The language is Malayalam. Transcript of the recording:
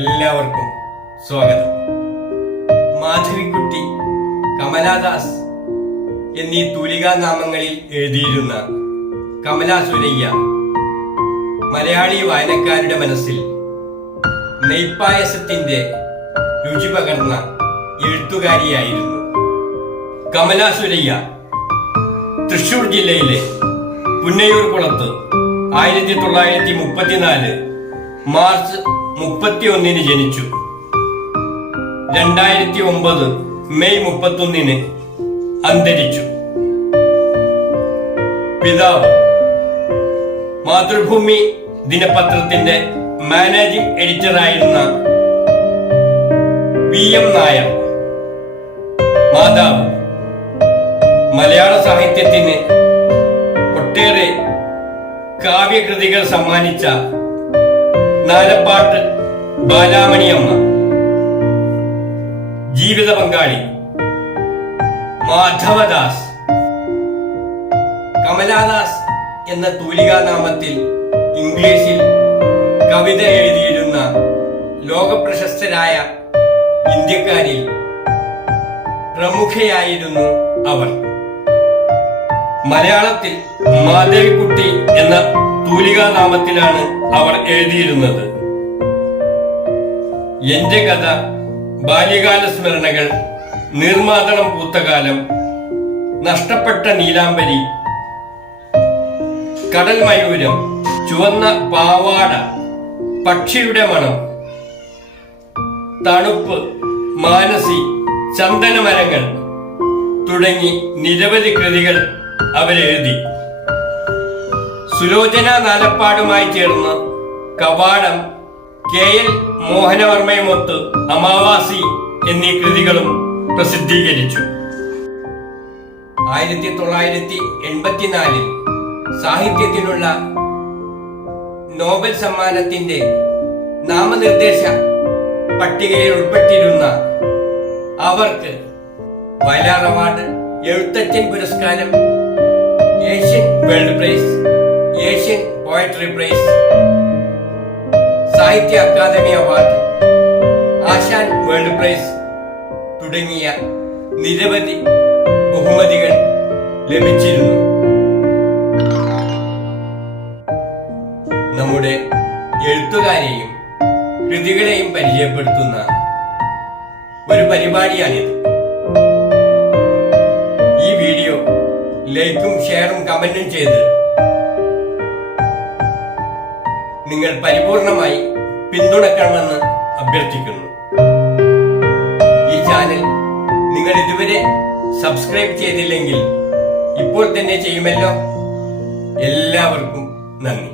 എല്ലാവർക്കും സ്വാഗതം. മാധവിക്കുട്ടി, കമലാദാസ് എന്നീ തൂലികാനാമങ്ങളിൽ എഴുതിയിരുന്ന കമലാ സുരയ്യ മലയാളി വായനക്കാരുടെ മനസ്സിൽ നെയ്പായസത്തിന്റെ രുചി പകർന്ന എഴുത്തുകാരിയായിരുന്നു. കമലാ സുരയ്യ തൃശൂർ ജില്ലയിലെ പുന്നയൂർകുളത്ത് 1934 മാർച്ച് 31 ജനിച്ചു. 2009 മെയ് 31 അന്തരിച്ചു. പിതാവ് മാതൃഭൂമി ദിനപത്രത്തിന്റെ മാനേജിംഗ് എഡിറ്ററായിരുന്ന PM നായർ. മാതാവ് മലയാള സാഹിത്യത്തിന് ഒട്ടേറെ കാവ്യകൃതികൾ സമ്മാനിച്ച നാലപ്പാട്ട് ബാലാമണിയമ്മ. ജീവിത പങ്കാളി മാധവദാസ്. കമലാദാസ് എന്ന തൂലികാനാമത്തിൽ ഇംഗ്ലീഷിൽ കവിത എഴുതിയിരുന്ന ലോകപ്രശസ്തരായ ഇന്ത്യക്കാരിൽ പ്രമുഖയായിരുന്നു അവർ. മലയാളത്തിൽ മാധവിക്കുട്ടി എന്ന തൂലികാനാമത്തിലാണ് അവർ എഴുതിയിരുന്നത്. എന്റെ കഥ, ബാല്യകാല സ്മരണകൾ, നീർമാതളം പൂത്തകാലം, നഷ്ടപ്പെട്ട നീലാംബരി, കടൽ മയൂരം, ചുവന്ന പാവാട, പക്ഷിയുടെ മണം, തണുപ്പ്, മാനസി, ചന്ദനമരങ്ങൾ തുടങ്ങി നിരവധി കൃതികൾ അവരെഴുതി. സുലോചന നാലപ്പാടുമായി ചേർന്ന് കവാടം, KL മോഹനവർമ്മയുമൊത്ത് അമാവാസി എന്നീ കൃതികളും പ്രസിദ്ധീകരിച്ചു. 1984 സാഹിത്യത്തിനുള്ള നോബൽ സമ്മാനത്തിന്റെ നാമനിർദ്ദേശ പട്ടികയിൽ ഉൾപ്പെട്ടിരുന്ന അവർക്ക് വയലാർ അവാർഡ്, എഴുത്തച്ഛൻ പുരസ്കാരം, Asian world prize, Asian poetry prize, Sahitya Akademi award, Asan world prize തുടങ്ങിയ നിരവധി ബഹുമതികൾ ലഭിച്ചിരുന്നു. നമ്മുടെ എഴുത്തുകാരെയും കൃതികളെയും പരിചയപ്പെടുത്തുന്ന ഒരു പരിപാടിയാണിത്. ഈ വീഡിയോ ലൈക്കും ഷെയറും കമന്റും ചെയ്ത് നിങ്ങൾ പരിപൂർണമായി പിന്തുണക്കണമെന്ന് അഭ്യർത്ഥിക്കുന്നു. ഈ ചാനൽ നിങ്ങൾ ഇതുവരെ സബ്സ്ക്രൈബ് ചെയ്തില്ലെങ്കിൽ ഇപ്പോൾ തന്നെ ചെയ്യുമല്ലോ. എല്ലാവർക്കും നന്ദി.